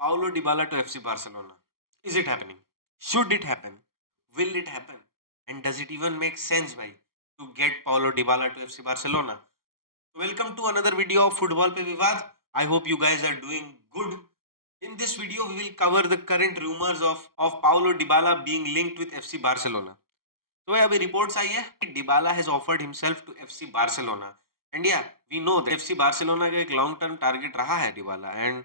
Paulo Dybala to FC Barcelona. Is it happening? Should it happen? Will it happen? And does it even make sense, bhai, to get Paulo Dybala to FC Barcelona? Welcome to another video of Football Pe Vivad. I hope you guys are doing good. In this video, we will cover the current rumors of Paulo Dybala being linked with FC Barcelona. तो अभी reports आई है कि Dybala has offered himself to FC Barcelona and yeah we know that FC Barcelona का एक long term target रहा है Dybala and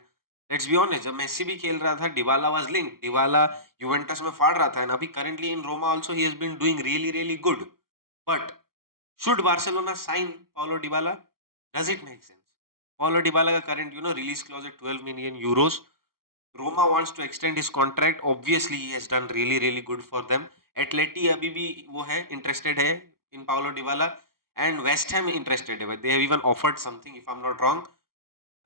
let's be honest जब मेसी भी खेल रहा था Dybala was link Dybala Juventus में फाड़ रहा था एंड अभी currently in Roma also he has been doing really really good but should Barcelona sign Paulo Dybala does it make sense Paulo Dybala का करंट रिलीज क्लॉज है 12 million Euros Roma wants to extend his contract. Obviously, he has done really, really good for them. Atleti अभी भी वो है interested है in Paulo Dybala and West Ham interested है. But they have even offered something if I'm not wrong.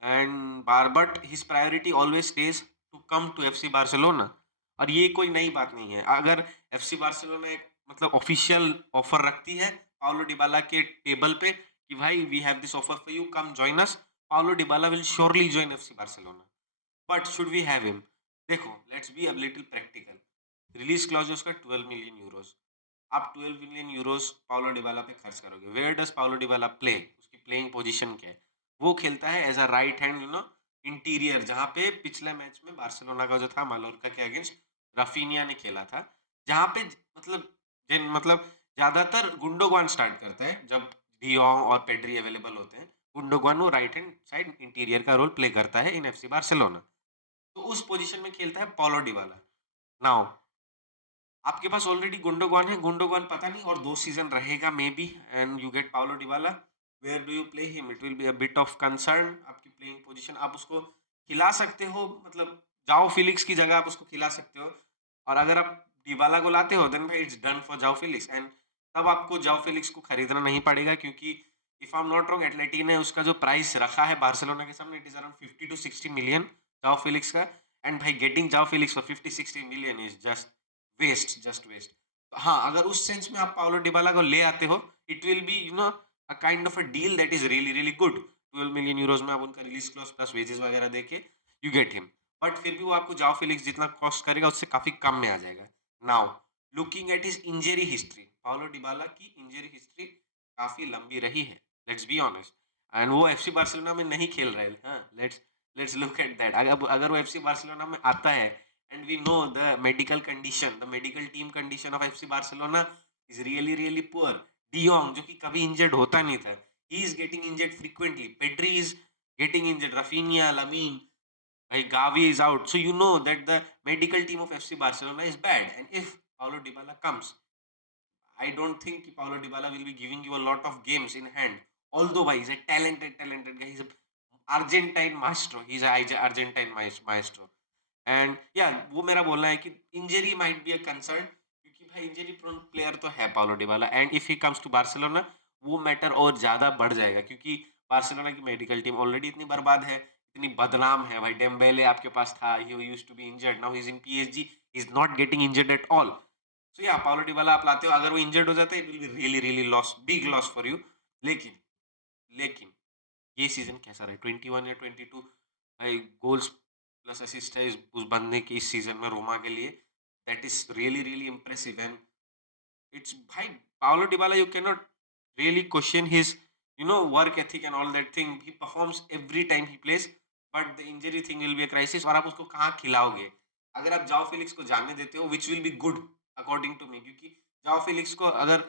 And but his priority always stays to come to FC Barcelona. और ये कोई नई बात नहीं है. अगर FC Barcelona एक मतलब ऑफिशियल ऑफर रखती है पाउलो डिबाला के टेबल पे कि भाई we have this offer for you come join us Paulo Dybala will surely join FC Barcelona but should we have him देखो let's be a little practical release clause उसका 12 million Euros आप 12 million Euros Paulo Dybala पे खर्च करोगे where does Paulo Dybala play उसकी playing position क्या है वो खेलता है as a right hand interior जहाँ पे पिछले मैच में बार्सिलोना का जो था मालोर्का के अगेंस्ट रफीनिया ने खेला था जहाँ पे मतलब ज्यादातर गुंडोगान स्टार्ट करता है जब डियोंग और पेड्री अवेलेबल होते हैं गुंडोगान वो राइट हैंड साइड इंटीरियर का रोल प्ले करता है इन एफसी बार्सिलोना तो उस पोजीशन में खेलता है पॉलो डिबाला नाउ आपके पास ऑलरेडी गुंडोगान है गुंडोगान पता नहीं और 2 सीजन रहेगा maybe and you get Paulo Dybala where do you play him it will be a bit of concern आपकी प्लेइंग पोजीशन आप उसको खिला सकते हो मतलब जाओ फिलिक्स की जगह आप उसको खिला सकते हो और अगर आप डिबाला को लाते हो देन भाई it's done for Joao Felix and तब आपको जाओ फिलिक्स को खरीदना नहीं पड़ेगा क्योंकि if I am not wrong Atletico ने उसका जो प्राइस रखा है बार्सिलोना के सामने it is around 50 to 60 million Joao Felix का एंड भाई getting Joao Felix for 50-60 million is just waste हाँ अगर उस सेंस में आप पाउलो डिबाला को ले आते हो it will be a kind of a deal that is really really good 12 million euros में आप उनका रिलीज क्लॉज प्लस वेजेस वगैरह देके यू गेट हिम बट फिर भी वो आपको जाओ फिलिक्स जितना कॉस्ट करेगा उससे काफी कम में आ जाएगा now looking at his injury history Paulo Dybala की इंजरी हिस्ट्री काफी लंबी रही है लेट्स बी ऑनेस्ट एंड वो एफसी बार्सिलोना में नहीं खेल रहे हैं हाँ लेट्स लुक एट दैट अगर वो एफसी बार्सिलोना में आता है and we know the medical team condition of FC Barcelona is really really poor. De Jong जो कि कभी injured होता नहीं था, he is getting injured frequently. Pedri is getting injured. Rafinha, Lamine, Gavi is out. So you know that the medical team of FC Barcelona is bad. And if Paulo Dybala comes, I don't think Paulo Dybala will be giving you a lot of games in hand. Although he's a talented guy. He's a Argentine maestro. He's a Argentine maestro. And yeah वो मेरा बोलना है कि injury might be a concern क्योंकि भाई injury prone player तो है Paulo Dybala and if he comes to Barcelona वो मैटर और ज्यादा बढ़ जाएगा क्योंकि बार्सिलोना की मेडिकल टीम ऑलरेडी इतनी बर्बाद है इतनी बदनाम है भाई डेम्बेले आपके पास था he used to be injured now he is in PSG he is not getting injured at all so yeah Paulo Dybala आप लाते हो अगर वो इंजर्ड हो जाता है it will be really really loss big loss for you लेकिन लेकिन ये सीजन कैसा रहा 21 या 22 भाई गोल्स प्लस असिस्ट है उस बंदे की इस सीजन में रोमा के लिए that is really really impressive and it's भाई Paulo Dybala you can not really question his work ethic and all that thing he performs every time he plays but the injury thing will be a crisis और आप उसको कहाँ खिलाओगे अगर आप जाओ Felix को जाने देते हो which will be good according to me क्योंकि जाओ फिलिक्स को अगर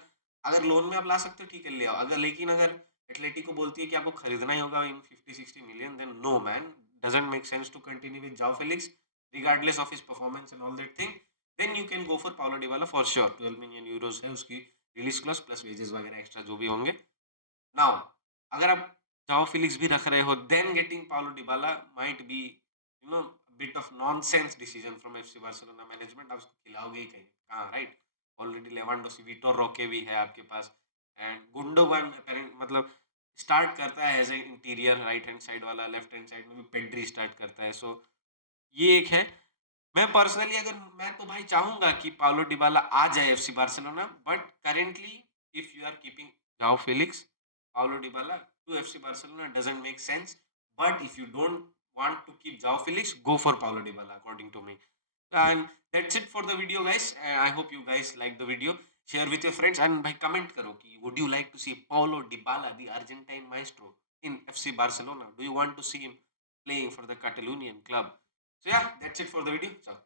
अगर लोन में आप ला सकते हो ठीक है ले आओ अगर लेकिन अगर एटलेटिको बोलती है कि आपको खरीदना ही होगा इन 50-60 million then no man doesn't make sense to continue with Joao Felix regardless of his performance and all that thing then you can go for Paulo Dybala for sure 12 million euros है उसकी release clause plus wages वगैरह extra जो भी होंगे now अगर आप जाओ Felix भी रख रहे हो then getting Paulo Dybala might be bit of nonsense decision from FC Barcelona management आप उसको खिलाओगे ही कहीं कहाँ right already Lewandowski Vitor Roque भी है आपके पास एंड गुंडोगान मतलब स्टार्ट करता है as a interior right hand side वाला लेफ्ट हैंड साइड में भी पेड्री स्टार्ट करता है सो ये एक है मैं पर्सनली अगर मैं तो भाई चाहूंगा कि पाउलो डिबाला आ जाए FC Barcelona but currently if you are keeping João Felix Paulo Dybala to FC Barcelona doesn't make sense but if you don't want to keep Joao Felix, go for Paulo Dybala, according to me. And that's it for the video, guys. I hope you guys like the video. Share with your friends and by comment karo ki would you like to see Paulo Dybala, the Argentine maestro, in FC Barcelona? Do you want to see him playing for the Catalonian club? So yeah, that's it for the video. Ciao.